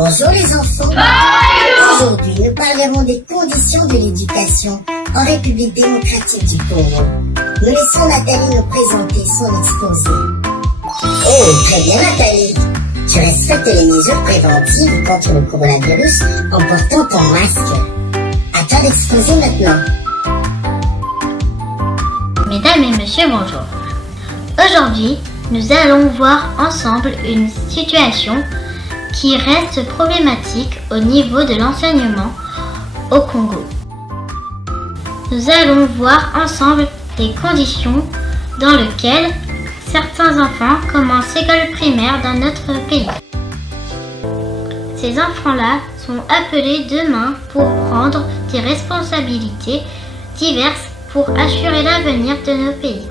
Bonjour les enfants. Aujourd'hui, nous parlerons des conditions de l'éducation en République démocratique du Congo. Nous laissons Nathalie nous présenter son exposé. Oh, très bien Nathalie. Tu respectes les mesures préventives contre le coronavirus en portant ton masque. À toi d'exposer maintenant. Mesdames et messieurs, bonjour. Aujourd'hui, nous allons voir ensemble une situation qui reste problématique au niveau de l'enseignement au Congo. Nous allons voir ensemble les conditions dans lesquelles certains enfants commencent l'école primaire dans notre pays. Ces enfants-là sont appelés demain pour prendre des responsabilités diverses pour assurer l'avenir de nos pays.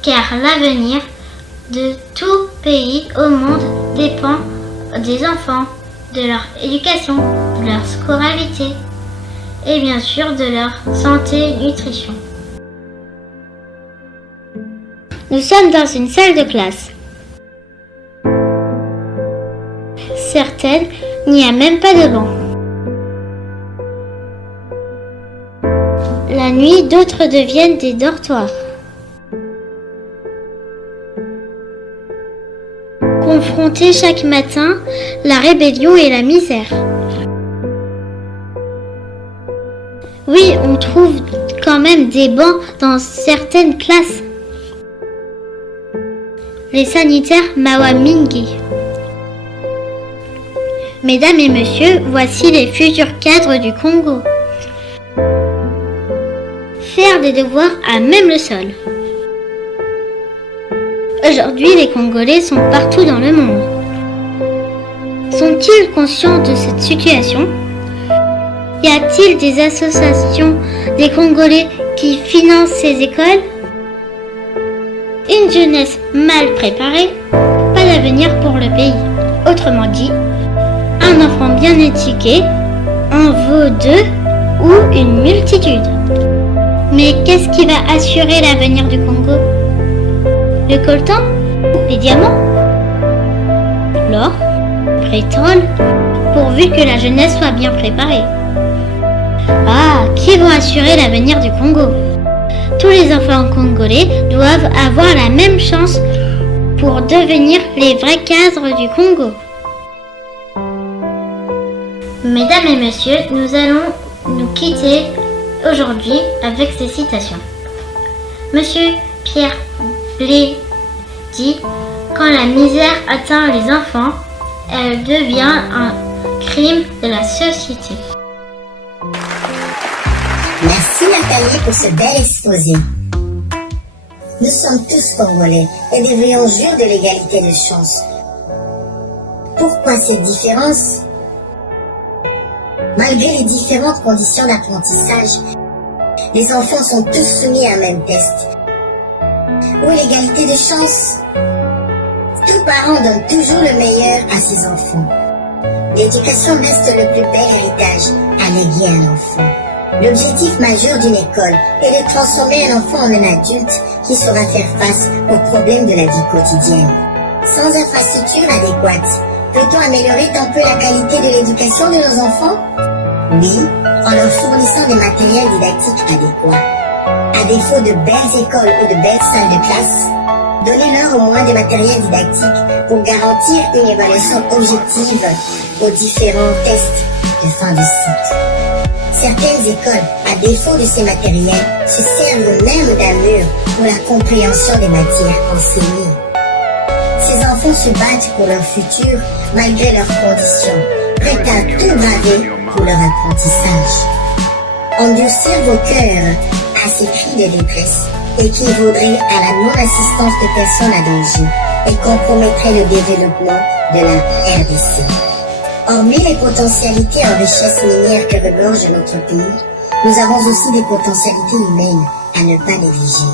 Car l'avenir de tout pays au monde dépend des enfants, de leur éducation, de leur scolarité et bien sûr de leur santé et nutrition. Nous sommes dans une salle de classe. Certaines, il n'y a même pas de banc. La nuit, d'autres deviennent des dortoirs. Confronter chaque matin la rébellion et la misère. Oui, on trouve quand même des bancs dans certaines classes. Les sanitaires Mawamingi. Mesdames et messieurs, voici les futurs cadres du Congo. Faire des devoirs à même le sol. Aujourd'hui, les Congolais sont partout dans le monde. Sont-ils conscients de cette situation? Y a-t-il des associations des Congolais qui financent ces écoles? Une jeunesse mal préparée, pas d'avenir pour le pays. Autrement dit, un enfant bien éduqué en vaut deux ou une multitude. Mais qu'est-ce qui va assurer l'avenir du Congo? Le coltan? Les diamants? L'or? Le pétrole? Pourvu que la jeunesse soit bien préparée. Ah, qui vont assurer l'avenir du Congo? Tous les enfants congolais doivent avoir la même chance pour devenir les vrais cadres du Congo. Mesdames et messieurs, nous allons nous quitter aujourd'hui avec ces citations. Monsieur Pierre Blé dit « Quand la misère atteint les enfants, elle devient un crime de la société. » Merci Nathalie pour ce bel exposé. Nous sommes tous Congolais et devrions jurer de l'égalité de chance. Pourquoi cette différence? Malgré les différentes conditions d'apprentissage, les enfants sont tous soumis à un même test. Où l'égalité de chance? Tout parent donne toujours le meilleur à ses enfants. L'éducation reste le plus bel héritage à léguer à un enfant. L'objectif majeur d'une école est de transformer un enfant en un adulte qui saura faire face aux problèmes de la vie quotidienne. Sans infrastructure adéquate, peut-on améliorer un peu la qualité de l'éducation de nos enfants? Oui, en leur fournissant des matériels didactiques adéquats. À défaut de belles écoles ou de belles salles de classe, donnez-leur au moins des matériels didactiques pour garantir une évaluation objective aux différents tests de fin de cycle. Certaines écoles, à défaut de ces matériels, se servent même d'un mur pour la compréhension des matières enseignées. Ces enfants se battent pour leur futur malgré leurs conditions, prêts à tout braver pour leur apprentissage. Endurcir vos cœurs à ces cris de détresse équivaudrait à la non-assistance de personnes à danger et compromettrait le développement de la RDC. Hormis les potentialités en richesse minière que regorge notre pays, nous avons aussi des potentialités humaines à ne pas négliger.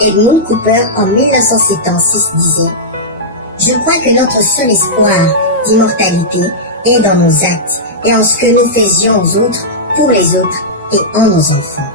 Edmund Cooper, en 1976, disait « Je crois que notre seul espoir d'immortalité est dans nos actes et en ce que nous faisions aux autres, pour les autres et en nos enfants. »